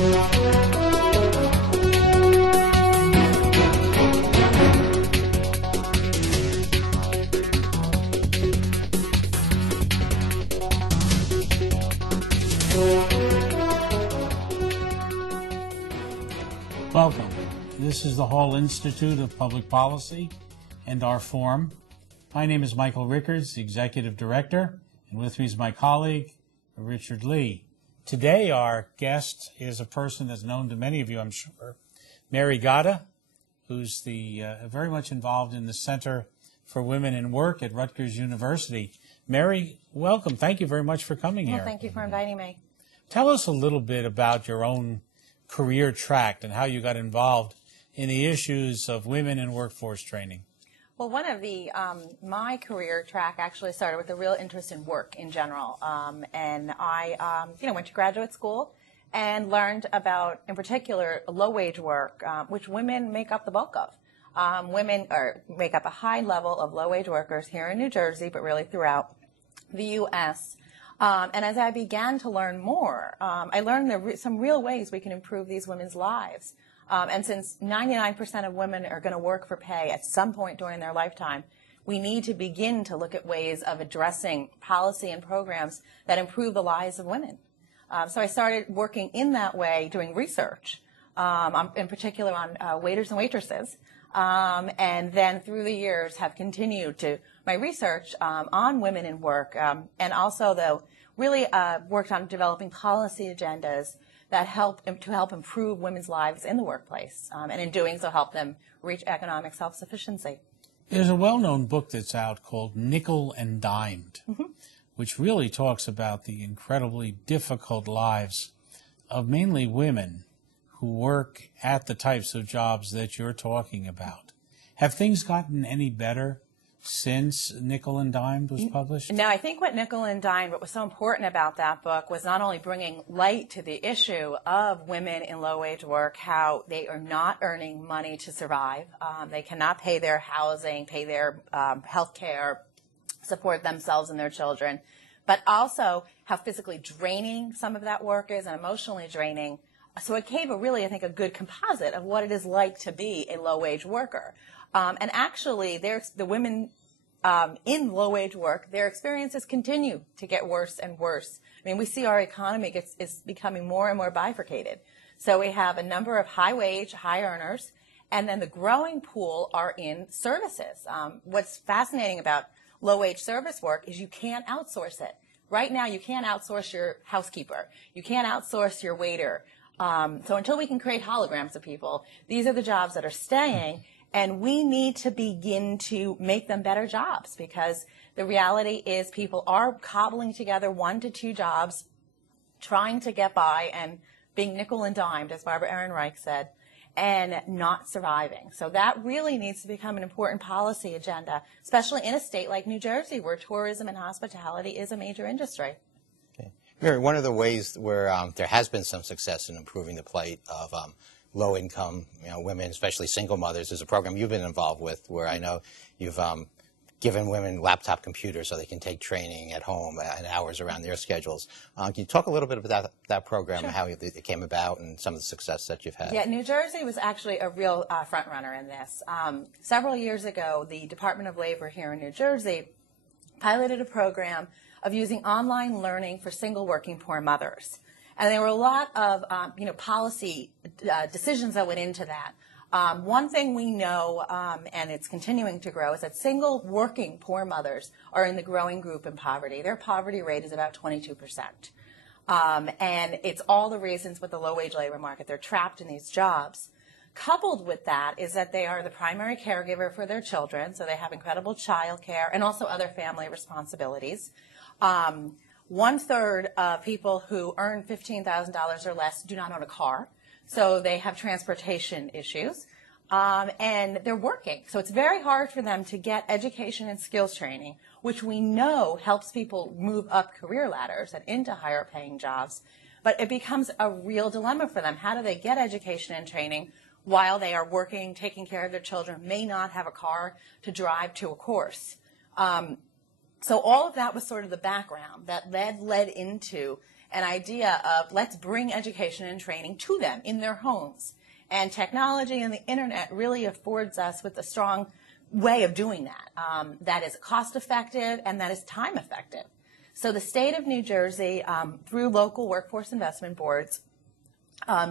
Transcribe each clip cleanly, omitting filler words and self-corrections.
Welcome. This is the Hall Institute of Public Policy and our forum. My name is Michael Rickards, the Executive Director, and with me is my colleague, Richard Lee. Today our guest is a person that's known to many of you, I'm sure, Mary Gatta, who's very much involved in the Center for Women in Work at Rutgers University. Mary, welcome. Thank you very much for coming here. Well, thank you for inviting me. Tell us a little bit about your own career track and how you got involved in the issues of women in workforce training. Well, one of my career track actually started with a real interest in work in general. And I, went to graduate school and learned about, in particular, low-wage work, which women make up the bulk of. Women make up a high level of low-wage workers here in New Jersey, but really throughout the U.S. And as I began to learn more, I learned some real ways we can improve these women's lives. And since 99% of women are going to work for pay at some point during their lifetime, we need to begin to look at ways of addressing policy and programs that improve the lives of women. So I started working in that way, doing research, in particular on waiters and waitresses. And then through the years have continued my research on women in work, and also really worked on developing policy agendas that help improve women's lives in the workplace, and in doing so help them reach economic self-sufficiency. There's a well-known book that's out called Nickel and Dimed, which really talks about the incredibly difficult lives of mainly women who work at the types of jobs that you're talking about. Have things gotten any better since Nickel and Dimed was published? No, I think what Nickel and Dimed, what was so important about that book was not only bringing light to the issue of women in low-wage work, how they are not earning money to survive. They cannot pay their housing, pay their health care, support themselves and their children, but also how physically draining some of that work is and emotionally draining. So it gave I think, a good composite of what it is like to be a low-wage worker. And actually, the women in low-wage work, their experiences continue to get worse and worse. I mean, we see our economy is becoming more and more bifurcated. So we have a number of high-wage, high earners, and then the growing pool are in services. What's fascinating about low-wage service work is you can't outsource it. Right now, you can't outsource your housekeeper. You can't outsource your waiter. So until we can create holograms of people, these are the jobs that are staying, and we need to begin to make them better jobs, because the reality is people are cobbling together 1 to 2 jobs, trying to get by and being nickel and dimed, as Barbara Ehrenreich said, and not surviving. So that really needs to become an important policy agenda, especially in a state like New Jersey, where tourism and hospitality is a major industry. Mary, one of the ways where there has been some success in improving the plight of low-income women, especially single mothers, is a program you've been involved with, where I know you've given women laptop computers so they can take training at home and hours around their schedules. Can you talk a little bit about that program, and how it came about, and some of the success that you've had? Yeah, New Jersey was actually a real front runner in this. Several years ago, the Department of Labor here in New Jersey piloted a program of using online learning for single working poor mothers. And there were a lot of policy decisions that went into that. One thing we know, and it's continuing to grow, is that single working poor mothers are in the growing group in poverty. Their poverty rate is about 22%. And it's all the reasons with the low-wage labor market. They're trapped in these jobs. Coupled with that is that they are the primary caregiver for their children, so they have incredible child care and also other family responsibilities. 1/3 of people who earn $15,000 or less do not own a car, so they have transportation issues, and they're working. So it's very hard for them to get education and skills training, which we know helps people move up career ladders and into higher paying jobs. But it becomes a real dilemma for them. How do they get education and training while they are working, taking care of their children, may not have a car to drive to a course? So all of that was sort of the background that led into an idea of let's bring education and training to them in their homes. And technology and the internet really affords us with a strong way of doing that. That is cost effective and that is time effective. So the state of New Jersey, through local workforce investment boards,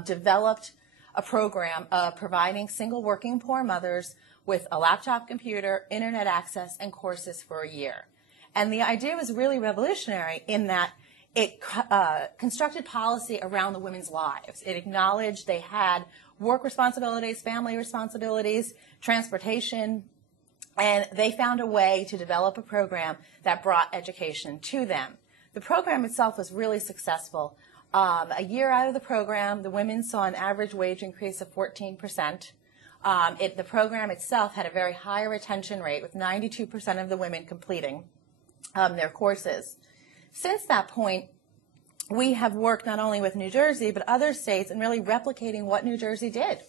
developed a program of providing single working poor mothers with a laptop computer, internet access, and courses for a year. And the idea was really revolutionary in that it constructed policy around the women's lives. It acknowledged they had work responsibilities, family responsibilities, transportation, and they found a way to develop a program that brought education to them. The program itself was really successful. A year out of the program, the women saw an average wage increase of 14%. The program itself had a very high retention rate, with 92% of the women completing their courses. Since that point, we have worked not only with New Jersey, but other states in really replicating what New Jersey did.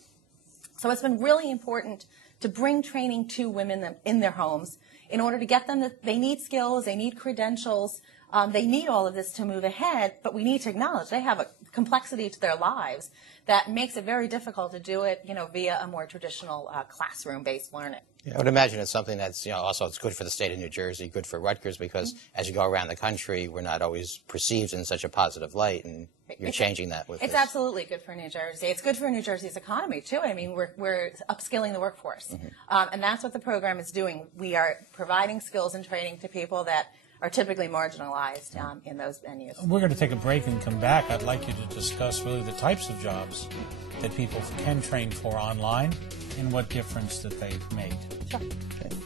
So it's been really important to bring training to women in their homes in order to get them they need skills, they need credentials, they need all of this to move ahead, but we need to acknowledge they have a complexity to their lives that makes it very difficult to do it, via a more traditional classroom-based learning. Yeah, I would imagine it's something that's, also it's good for the state of New Jersey, good for Rutgers, because as you go around the country, we're not always perceived in such a positive light, and you're changing that with It's this. absolutely good for New Jersey. It's good for New Jersey's economy, too. I mean, we're upskilling the workforce, and that's what the program is doing. We are providing skills and training to people that are typically marginalized in those venues. We're going to take a break and come back. I'd like you to discuss really the types of jobs that people can train for online and what difference that they've made. Sure. Okay.